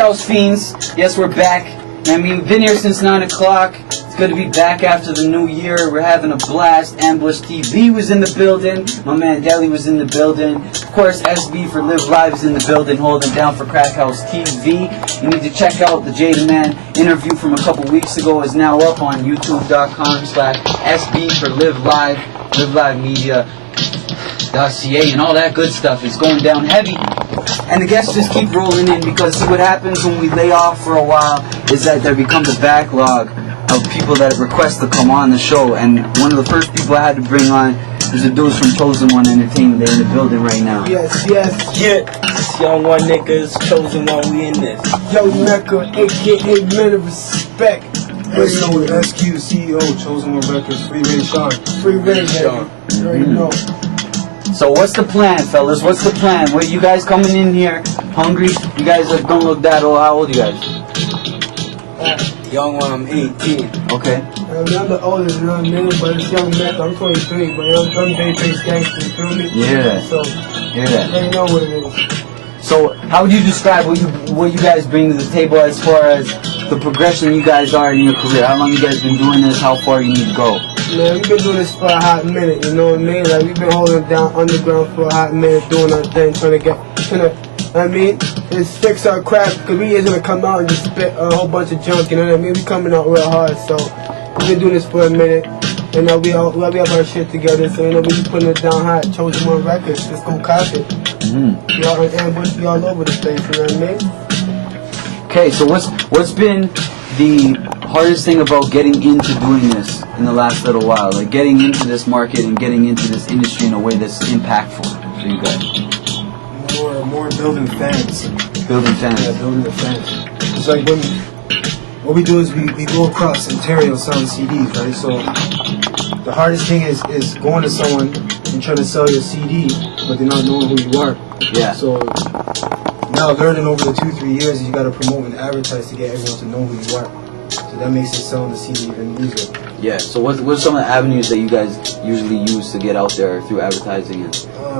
House Fiends. Yes, we're back. I mean, we've been here since 9 o'clock. It's good to be back after the new year. We're having a blast. Ambush TV was in the building. My man Deli was in the building. Of course, SB for Live Live is in the building, holding down for Crack House TV. You need to check out the Jada Man interview from a couple weeks ago. Is now up on youtube.com/SB for Live Live, Live Live Media.ca, and all that good stuff is going down heavy. And the guests just keep rolling in, because see what happens when we lay off for a while is that there becomes a backlog of people that request to come on the show. And one of the first people I had to bring on is the dudes from Chosen One Entertainment. They're in the building right now. Yes. Yeah, it's Young One niggas, Chosen One, we in this. Yo, Mecca, aka Men of Respect. SQ, CEO, Chosen One Records, Free Ray Sean. Free Ray Sean. You already know. So what's the plan, fellas? What's the plan? What, you guys coming in here hungry? You guys don't look that old. How old are you guys? Young One, I'm 18. Okay. I'm the oldest, you know what I mean? But it's Young Mecca, I'm 23, but I'm day-face gangster, you feel me? Yeah. So, Hear that. they know what it is. So how would you describe what you guys bring to the table as far as the progression you guys are in your career? How long you guys been doing this? How far you need to go? Man, we've been doing this for a hot minute, you know what I mean? Like, we've been holding down underground for a hot minute, doing our thing, it's fix our craft, because we ain't gonna come out and just spit a whole bunch of junk, you know what I mean? We coming out real hard, so we've been doing this for a minute, and now we have our shit together, so we be putting it down hot. Chosen One Records, let's go cop it. We all on Ambush, we all over the place, you know what I mean? Okay, so what's been the hardest thing about getting into doing this in the last little while? Like getting into this market and getting into this industry in a way that's impactful for you guys? More building fans. Building fans. Yeah, building the fans. It's like what we do is we go across Ontario selling CDs, right? So the hardest thing is going to someone and trying to sell your CD, but they're not knowing who you are. Yeah. So now learning over the 2-3 years is you got to promote and advertise to get everyone to know who you are. So that makes it selling the CD even easier. Yeah. So what's some of the avenues that you guys usually use to get out there through advertising and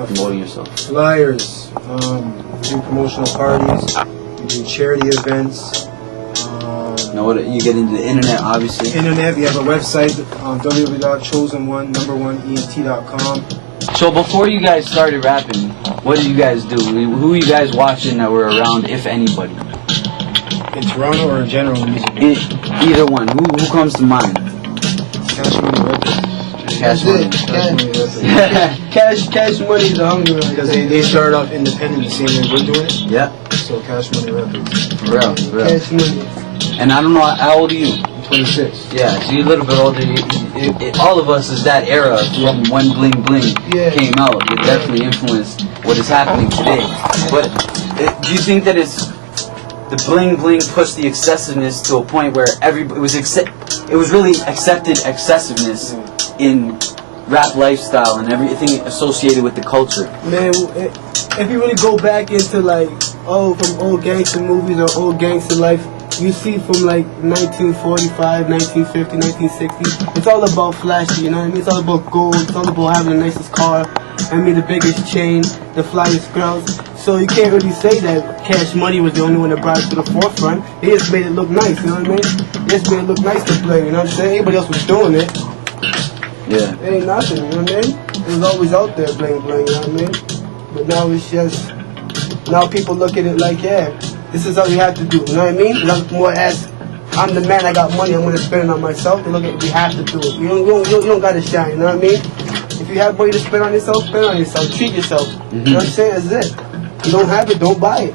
promoting yourself? Flyers, we do promotional parties, we do charity events. Now, what you get into the internet, obviously. Internet, we have a website, www.chosen1ent.com. So before you guys started rapping, what did you guys do? Who are you guys watching that were around, if anybody? In Toronto or in general music? Either one. Who comes to mind? Cash Money Records. Cash Money. Cash Money is the hungry one. Because they started off independent the same way we're doing it. Yeah. So Cash Money Records. For real. Cash Money. And I don't know, how old are you? 26. Yeah, so you're a little bit older. All of us is that era from when Bling Bling came out. It definitely influenced what is happening today. But do you think that the Bling Bling pushed the excessiveness to a point where it was really accepted excessiveness in rap lifestyle and everything associated with the culture? Man, if you really go back into from old gangster movies or old gangster life, you see from 1945, 1950, 1960, it's all about flashy, you know what I mean? It's all about gold, it's all about having the nicest car, the biggest chain, the flyest girls. So you can't really say that Cash Money was the only one that brought it to the forefront. They just made it look nice, you know what I mean? They just made it look nice to play, you know what I'm saying? Everybody else was doing it. Yeah. It ain't nothing, you know what I mean? It was always out there, bling bling, you know what I mean? But now it's just, now people look at it like, yeah, this is how you have to do, you know what I mean? Not more as, I'm the man, I got money, I'm going to spend it on myself. They look at it, we have to do it. You don't got to shine, you know what I mean? If you have money to spend on yourself, spend on yourself. Treat yourself. You know what I'm saying? That's it. If you don't have it, don't buy it.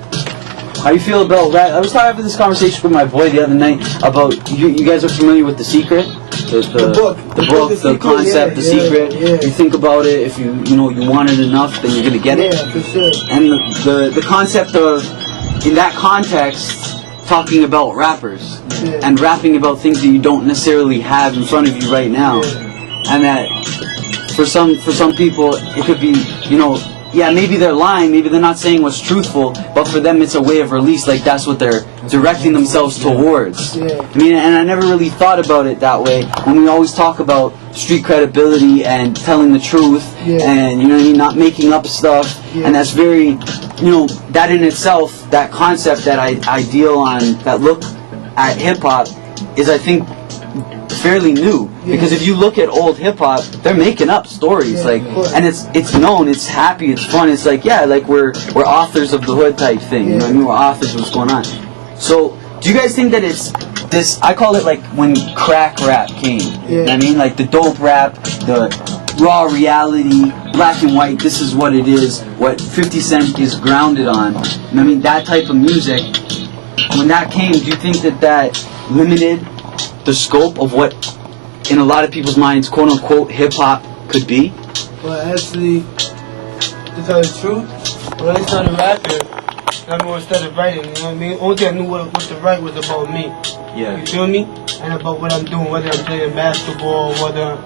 How you feel about rap? I was having this conversation with my boy the other night about, you guys are familiar with The Secret? The book, the concept, The Secret. Yeah. You think about it, if you want it enough, then you're going to get it. Yeah, for sure. And the concept of, in that context, talking about rappers and rapping about things that you don't necessarily have in front of you right now, and that for some people it could be, maybe they're lying, maybe they're not saying what's truthful, but for them it's a way of release, like that's what they're directing themselves towards. I mean, and I never really thought about it that way when we always talk about street credibility and telling the truth and, not making up stuff, and that's very you know, that in itself, that concept, that ideal on that look at hip hop is, I think, fairly new. Because if you look at old hip hop, they're making up stories, like, and it's known, it's happy, it's fun, it's like, yeah, like we're authors of the hood type thing. You know what I mean? We're authors of what's going on. So, do you guys think that it's this? I call it like when crack rap came. You know what I mean? Like the dope rap, the raw reality, black and white. This is what it is. What 50 Cent is grounded on. And I mean, that type of music. When that came, do you think that limited the scope of what, in a lot of people's minds, quote unquote, hip hop could be? Well, actually, to tell the truth, when I started rapping, I knew I started writing, you know what I mean? Only thing I knew what to write was about me. Yeah. You feel me? And about what I'm doing, whether I'm playing basketball, whether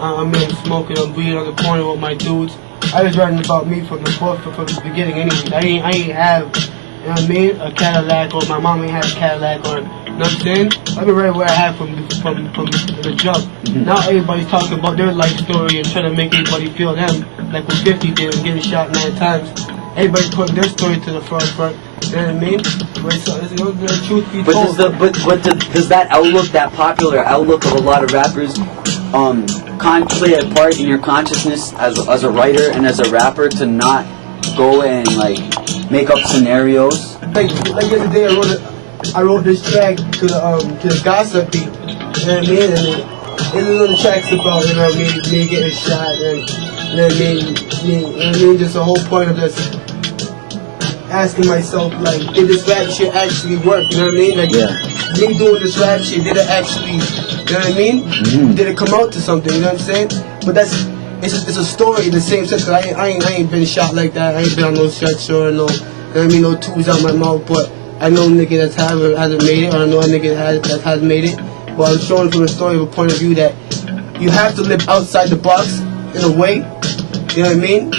I'm in smoking or weed on the corner with my dudes. I was writing about me from the beginning anyway. I ain't have, you know what I mean, a Cadillac, or my mom ain't had a Cadillac, or, you know what I'm saying? I've been right where I have from the jump. Now everybody's talking about their life story and trying to make everybody feel them, like what 50 did and getting shot 9 times. Everybody putting their story to the front, you know what I mean? But so, the truth be told. Does that outlook, that popular outlook of a lot of rappers, play a part in your consciousness as a writer and as a rapper to not go and like make up scienarios? Like the other day, I wrote this track to the gossip beat, you know what I mean? And there's little tracks about, you know what I mean, me getting shot, and you know what I mean, you know what I mean, just the whole point of this. Asking myself, like, did this rap shit actually work? You know what I mean? Like, me doing this rap shit, did it actually, you know what I mean? Mm-hmm. Did it come out to something? You know what I'm saying? But it's a story in the same sense. Cause I ain't been shot like that. I ain't been on no stretch or no, you know what I mean? No tubes out my mouth. But I know a nigga that hasn't made it, or I know a nigga that has made it. But I'm showing from a story of a point of view that you have to live outside the box in a way. You know what I mean?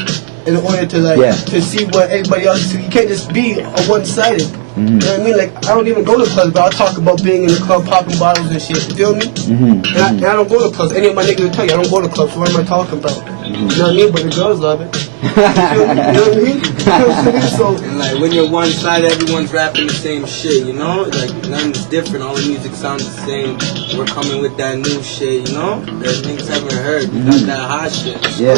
In order to to see what everybody else sees. You can't just be one-sided. Mm-hmm. You know what I mean? Like, I don't even go to clubs, but I'll talk about being in the club, popping bottles and shit. You feel me? Mm-hmm. And I don't go to clubs. Any of my niggas will tell you, I don't go to clubs, so what am I talking about? Mm-hmm. You know what I mean? But the girls love it. You feel me? You know what I mean? So, and like, when you're one-sided, everyone's rapping the same shit, you know? Like, nothing's different. All the music sounds the same. We're coming with that new shit, you know? That niggas haven't heard. That hot shit. Yeah.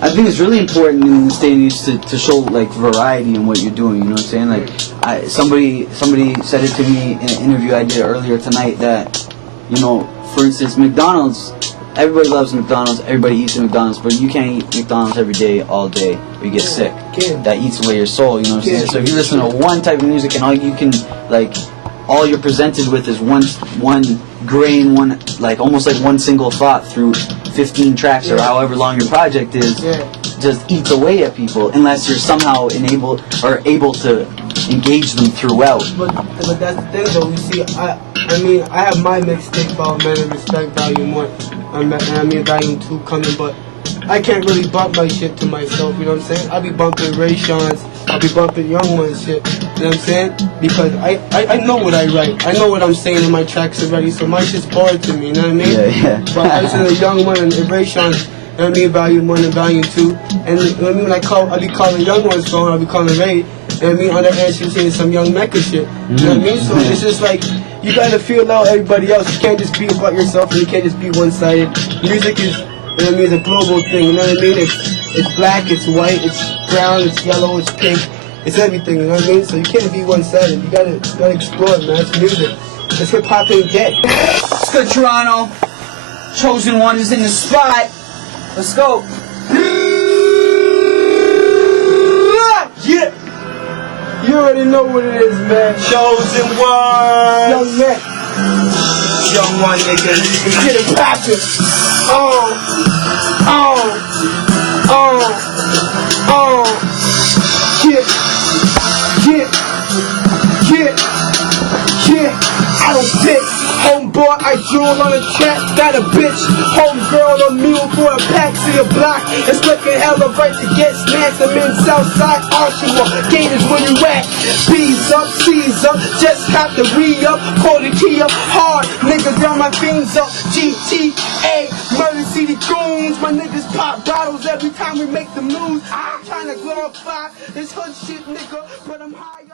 I think it's really important in this day and age to show, like, variety in what you're doing, you know what I'm saying? Like, somebody said it to me in an interview I did earlier tonight that, you know, for instance, McDonald's, everybody loves McDonald's, everybody eats at McDonald's, but you can't eat McDonald's every day, all day, or you get sick. That eats away your soul, you know what I'm saying? So if you listen to one type of music and all you can, like, all you're presented with is one grain, almost like one single thought through 15 tracks or however long your project is, just eats away at people unless you're somehow able to engage them throughout. But that's the thing though, you see, I mean, I have my mixtape called Men of Respect Volume 1, and I mean Volume 2 coming, but I can't really bump my shit to myself, you know what I'm saying? I'll be bumping Ray Sean's, I'll be bumping Young One's shit, you know what I'm saying? Because I know what I write, I know what I'm saying in my tracks already, so my shit's boring to me, you know what I mean? Yeah. But I listen to Young One and Ray Sean's, you know what I mean, Volume 1 and Volume 2, and you know what I mean, I'll be calling Young One's phone, I'll be calling Ray, you know what I mean, on the end she's saying some Young Mecca shit, you know what I mean? So it's just like, you gotta feel out everybody else, you can't just be about yourself, and you can't just be one-sided. Music is, you know what I mean, it's a global thing, you know what I mean? It's black, it's white, it's brown, it's yellow, it's pink, it's everything, you know what I mean? So you can't be one-sided, you gotta explore it, man, it's music. It's hip-hop ain't dead. Let's go, Toronto. Chosen One is in the spot. Let's go. Yeah! You already know what it is, man. Chosen One. Young man. Young One, niggas. We get it poppin'. Yeah. I don't pick. Homeboy, I drool on a track, got a bitch, homegirl, a mule for a paxi, a block. It's looking hella right to get snacks. I'm in Southside Oshawa, Gators where you at? B's up, C's up, just got the re-up, call the key up, hard, niggas down my fiends up, GTA, Murder City goons, my niggas pop bottles every time we make the news. I'm trying to glorify this hood shit, nigga, but I'm high.